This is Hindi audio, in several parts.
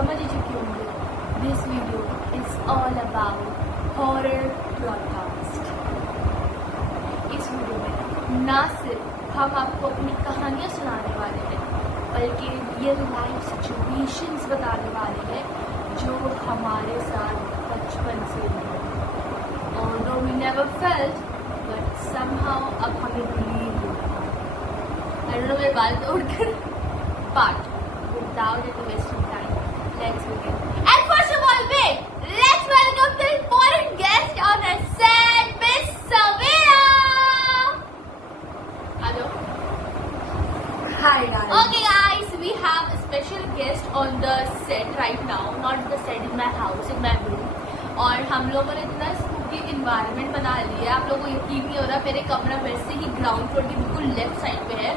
समझ ही चुके होंगे, this video is all about horror broadcast. इस वीडियो में ना सिर्फ हम आपको अपनी कहानियाँ सुनाने वाले हैं, बल्कि रियल लाइफ सिचुएशंस बताने वाले हैं जो हमारे साथ बचपन से हुए। Although we never felt, but somehow अब हमें believe होता है। I don't know मेरे बाल तोड़कर but without any wasting time, let's begin. And first of all, wait, let's welcome the important guest on the set, Miss Savera. Hello. Hi guys. Okay guys, we have a special guest on the set right now. Not the set, in my house, in my room. और हम लोगों ने इतना स्पूकी इन्वायरमेंट बना लिया, आप लोगों को यकीन नहीं हो रहा, मेरे कमरा वैसे ही ग्राउंड फ्लोर की बिल्कुल लेफ्ट साइड पे है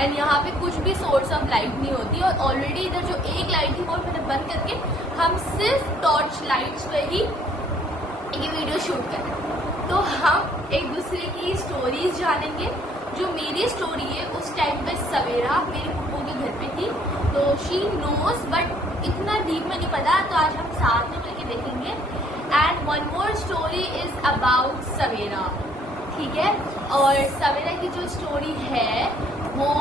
एंड यहाँ पे कुछ भी सोर्स ऑफ लाइट नहीं होती और ऑलरेडी इधर जो एक लाइट थी वो मैंने बंद करके हम सिर्फ टॉर्च लाइट्स पे ही ये वीडियो शूट कर रहे हैं। तो हम एक दूसरे की स्टोरीज जानेंगे। जो मेरी स्टोरी है उस टाइम पे सवेरा मेरी पुप्पू के घर पे थी, तो शी नोज, बट इतना डीप में नहीं पता, तो आज हम साथ में मिलकर देखेंगे। And one more story is about Savera, ठीक है। और सवेरा की जो स्टोरी है वो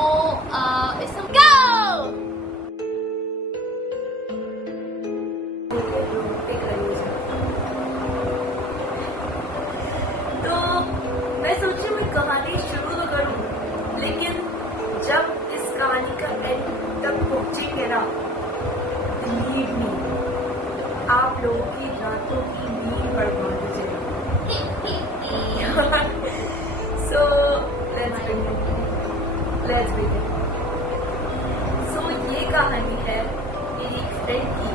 तो मैं सोची मैं कहानी शुरू तो करूं, लेकिन जब इस कहानी का एंड तक पहुंचेंगे ना, बिलीव मी, आप लोगों की रातों की नींद बर्बाद हो जाएगी। So let's begin. So ये कहानी है मेरी एक फ्रेंड की,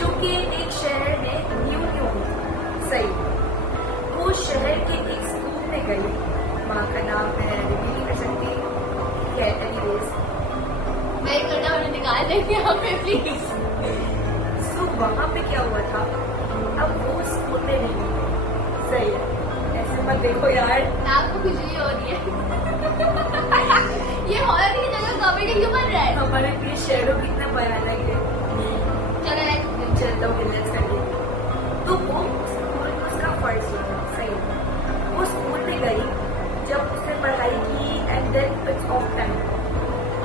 जो कि एक शहर में न्यू सही, वो शहर के एक स्कूल में गई। माँ का नाम मैं रिवील नहीं कर सकती, एनीवेज मैं करना उन्हें निकाल देंगे यहाँ पे प्लीज। तो वहाँ पे क्या हुआ था, अब वो स्कूल में नहीं, सही है, ऐसे मत देखो यार, आपको खुजली हो रही है। ये हॉरर की जगह कॉमेडी क्यों बन रहा है? हमारे लिए शहरों कितना भयानक है। चलता हूँ लेट्स करिए। तो वो स्कूल में उसका फर्स्ट ईयर, सही है, वो स्कूल में गई जब उसने पढ़ाई की and then it's of time.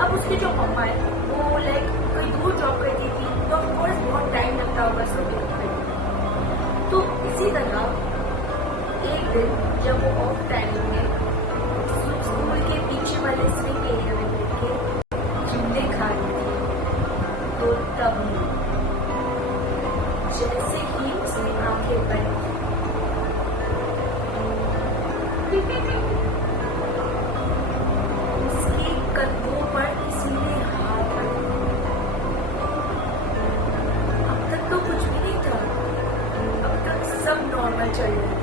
अब उसकी जो मम्मा है वो लाइक कोई दूर जॉब करती थी, तो ऑफकोर्स बहुत टाइम लगता होगा सब में। तो इसी तरह एक दिन जब वो ऑफ टाइम में स्कूल के पीछे वाले स्विंग एरिया में बैठ के झूले खा रही थी, तो तब जैसे ही उसने आंखें बंद उसके कंधों पर किसी ने हाथ रखा। अब तक तो कुछ भी नहीं था, अब तक सब नॉर्मल चल रहा है,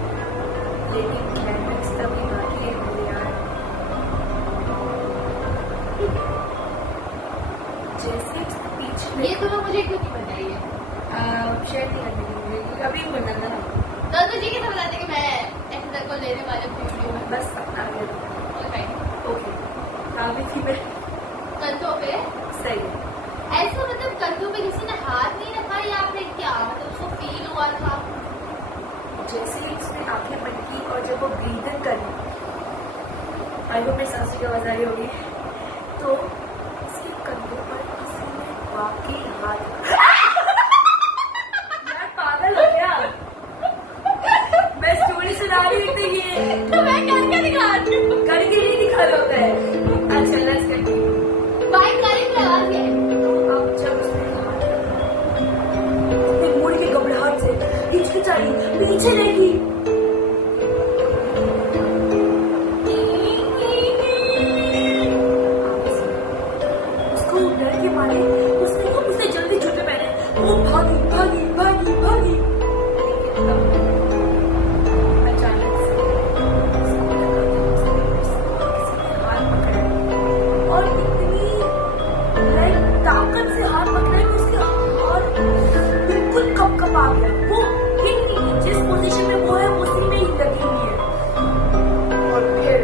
लेकिन क्लाइमेक्स तभी बाकी है मेरे यार। जैसे पीछे ये तो मुझे क्यों नहीं बताइए? शेयर नहीं करने के अभी बोलना था ना, तो तुझे कैसे बताते कि मैं ऐसे तक को लेने वाले वीडियो में? बस आ गया। ओके, भी थी मैं कंधों पे सही है। ऐसा मतलब कंधों पे किसी ने हाथ नहीं रखा या फिर क्या, मतलब उसको फील हुआ था? जैसे ही उसने आंखें बंद की और जब वो ब्रीथ इन करी, आई होप मेरी सांसों की आवाज आ रही होगी, तो उसके कंधों पर किसी ने वाकई हाथ यार पागल हो गया, मैं स्टोरी सुना रही थी ये तो मैं करके दिखा रही हूँ। करके नहीं दिखा रहा होता है। अच्छा लेट्स कंटिन्यू। बाइक गाड़ी में लगा के तो अब जब उसने मुड़ के घबराहट से हिचकिचाई, पीछे देखी, उसको डर के मारे उसने जल्दी जूते पहने, वो भागी भागी भागी भागी, लेकिन तब अचानक से उसको लगा कि उसको किसी ने हाथ पकड़ा और इतनी लाइक ताकत से हाथ पकड़ा कि उसके हाथ बिल्कुल कप आ गया। वो जिस पोजीशन में वो है उसी में ही लगी हुई है। और फिर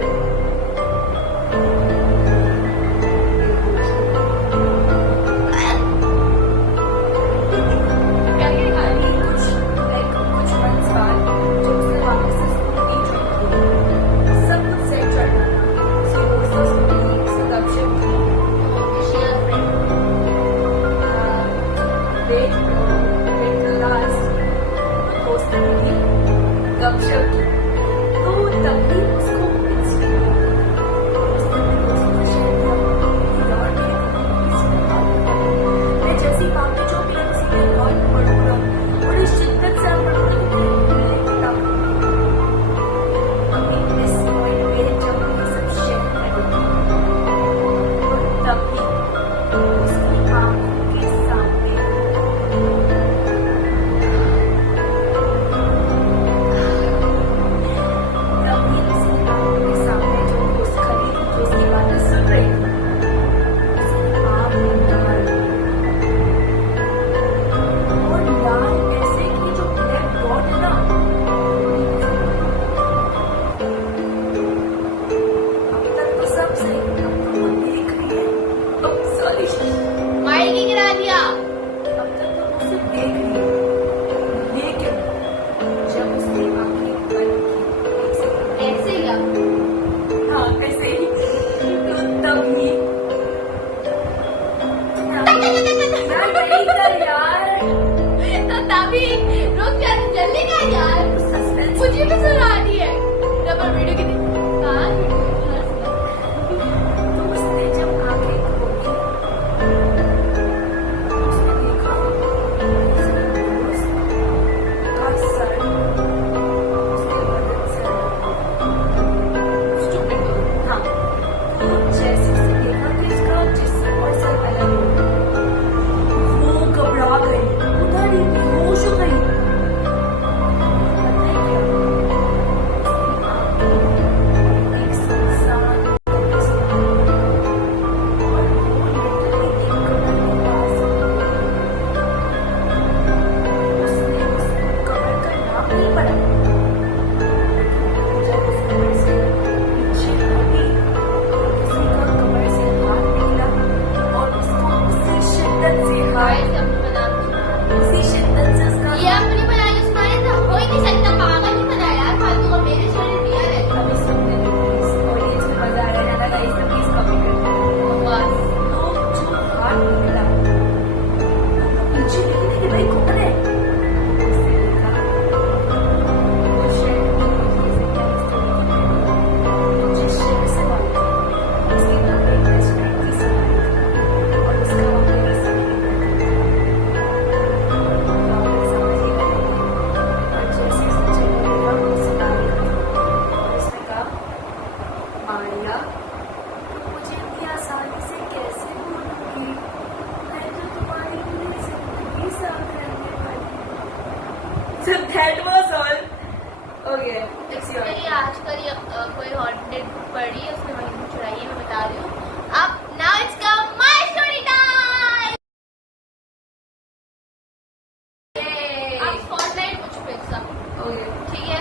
नहीं था यार। तो तभी रुक जा, जल्दी कर यार, सस्पेंस मुझे भी सुना रही है। जब वीडियो की कहाँ तो उसने जब आंखें खोली उसने देखा उसके दोस्त का सर उसके बदन से हाँ, तो जैसे उसने देखा कि इसका जिस्म और सर अलग हो गया, वो घबरा गई, उधर ही बेहोश हो गई। पता है क्या? उसकी आंखें एक सुनसान कमरे से आई और वो literally एक कमरे के पास उसने उस कमरे का नाम नहीं पढ़ा, लेकिन जब उस कमरे से पीछे हटी तो किसी का कमरे से हाथ निकला और उसको उसी शिद्दत से हाथ उसी शिद्दत से उसका ये अपनी बनाई सुनाया था, हो ही नहीं सकता, पागल ही बनाया यार, फालतू का मेरे स्टोरी दिया है। अभी सुनने दो प्लीज, ऑडियंस में मजा आ रहा है ना गाइस, तो प्लीज कमेंट करते हैं। बस तो जो हाथ निकला तो वो पीछे देखने कि भाई कौन है, उसने देखा वो शेर जिस शेर से वाली थी उसकी वहाँ पे एक बेस्ट फ्रेंड थी सवारी और उसका वहाँ पे एक सखी बैठी तो आप समझ ही रहे हैं। और जैसे उसने चेहरा देखा वो सवारी और उसने कहा मारिया तुम मुझे इतनी आसानी से कैसे भूलोगी, मैं तो तुम्हारी पूरी जिंदगी साथ रहने वाली। So that was all. Okay, it's your मेरी आजकल ये कोई हॉन्टेड बुक पढ़ी है, उसने वही चुराई है, मैं बता रही हूँ। अब now it's come my story time. अब स्पॉटलाइट मुझ पे सब, Okay. ठीक है?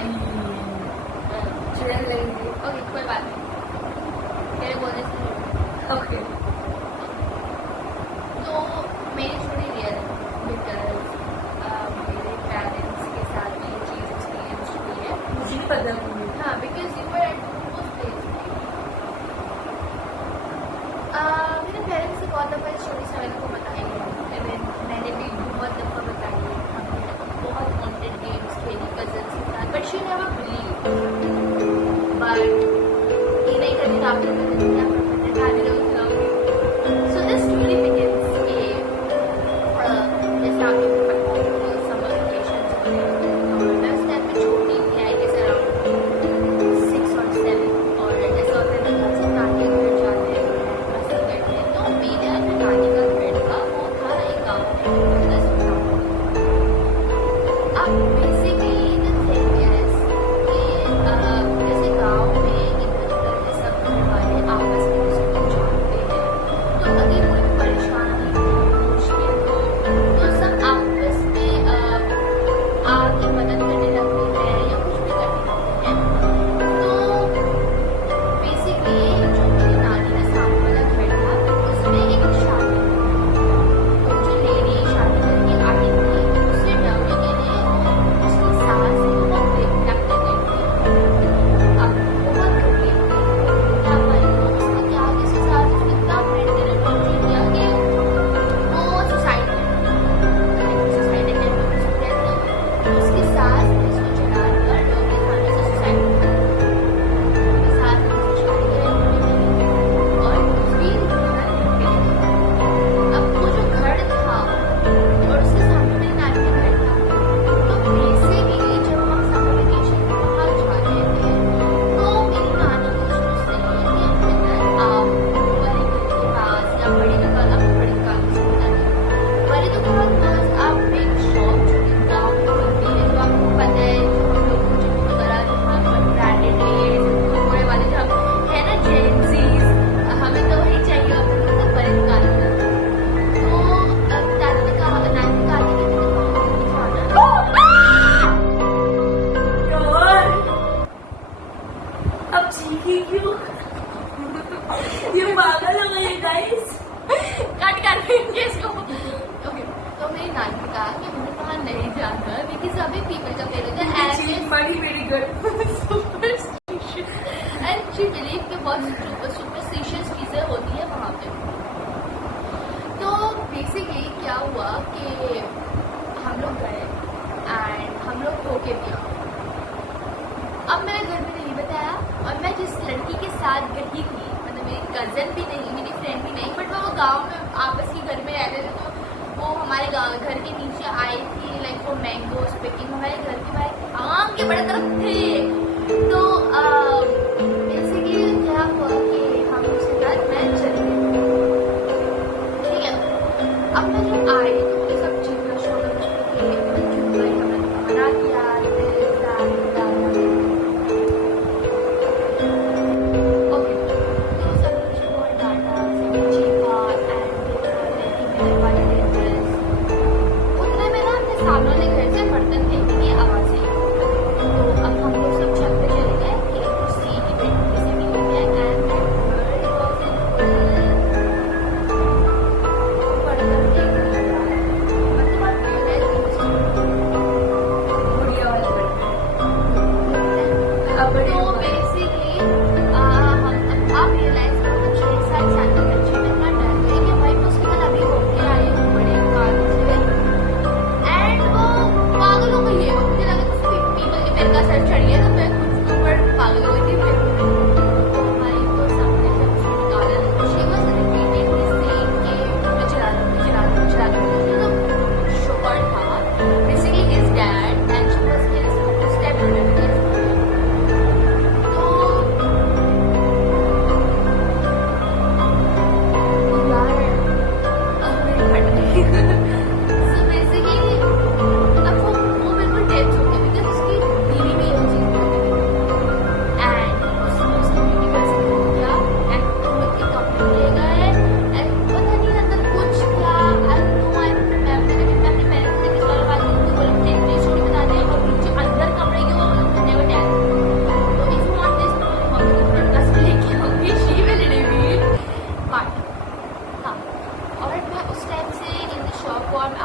चुड़ैल लगेंगे। ओके, कोई बात नहीं, तेरे बोलने से नहीं। Okay. तो मेरी स्टोरी रियल है बिकॉज मेरे पेरेंट्स के साथ ये चीज़ एक्सपीरियंस हुई है। मुझे नहीं पता। हाँ, बिकॉज यू वर एट उस प्लेस में। मेरे पेरेंट्स से बहुत दफ़ा स्टोरीज मैंने को बताई है, मैंने भी बहुत दफ़ा बताई है, हमने बहुत कॉन्टेंट गेम्स खेली कजन्स के साथ, but she never believe. But ये नहीं करती तो आपने क्या करते खाने लोग खिलाओगे। सो दिस स्टोरी बिगिंस के जैसे आपको पता है समर वेकेशन मैं उस टाइम पे छोटी थी, आई गेस अराउंड 6 और 7, और ऐसा होता है ना घर से नानी के घर जाते हैं बस बैठते हैं। तो मेरे जो नानी का घर था वो था एक गाँव में 10 गाँव। अब बेसिकली द थिंग इज कि जैसे गाँव में इधर उधर के सब घर वाले आपस में किसी को जानते हैं, तो अगर कोई परेशानी हो मुश्किल हो तो सब आपस में आके मदद करने लगते हैं या कुछ भी करने लगते हैं। तो बेसिकली जो मेरी नानी का सामने वाला घर था उसमें एक शादी वो जो लेडी शादी करके आई थी उससे डरने के लिए उसकी सास बहुत ब्रेक कर गई थी। अब बहुत रोटी थी, क्या मालूम उसने क्या किसी सास को इतना मेंटली टॉर्चर किया कि वो सुसाइड कर उसकी सास ने उसको चढ़ाकर डॉक्टर खाने से सुसाइड कर दिया। सास ने उसको शादी और उसकी अब वो जो घर था और उसके सामने मेरी नानी का घर था। तो बेसिकली जब हम समर वेकेशन में बाहर जाते थे तो मेरी नानी कुछ मुझसे नहीं कि आप बड़े घर के पास या बड़ी दुकान, आप बड़ी दुकान से पता नहीं बड़ी दुकान के पास आप एक शॉप जो कि गाँव में होती है, जो आपको पता है जो हम लोग मुझे वगैरह जो ब्रांडेड थोड़े वाले जो है ना जेंसीज, हमें तो वही चाहिए होता है तो बड़ी दुकान में। तो दादी ने कहा नानी ने कहा यार अब चीखी क्यों? ये पागल हो गई गाइस। कट कर देंगे इसको। ओके, तो मेरी नानी ने कहा कि मुझे वहाँ नहीं जाना बिकॉज अभी फीमेल का पेड़ होता है चीख पड़ी मेरी गुड। एंड शी बिलीव कि बहुत सुपरस्टिशियस चीजें होती है वहाँ पे। तो बेसिकली क्या हुआ कि हम लोग गए एंड हम लोग होके भी आ। अब मेरे घर में नहीं बताया, और मैं जिस लड़की के साथ गई थी, मतलब मेरी कज़न भी नहीं, मेरी फ्रेंड भी नहीं, बट वो गांव में आपस ही घर में रहते थे, तो वो हमारे गाँव घर के नीचे आई थी, लाइक वो मैंगो पिकिंग, हमारे घर के बाहर आम के बड़े तरफ थे। तो बेसिकली क्या हुआ कि हम उसके साथ मैं चली गई, ठीक है। अब मैं जब आई तो मुझे सब चीज़ का शौक हमने बना दिया,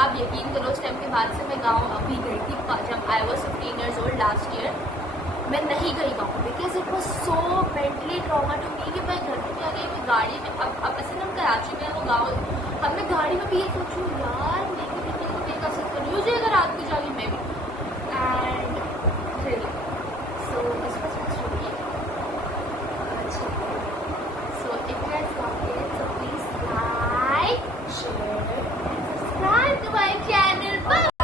आप यकीन करो उस टाइम के बाद से मैं गाँव अभी गई थी, जब I was 15 years old last year, मैं नहीं गई गाँव, because it was so mentally trauma to me कि मैं घर में क्या गई, मैं गाड़ी में, अब ऐसे हम कराची में वो गाँव, अब मैं गाड़ी में भी ये सोचूँ यार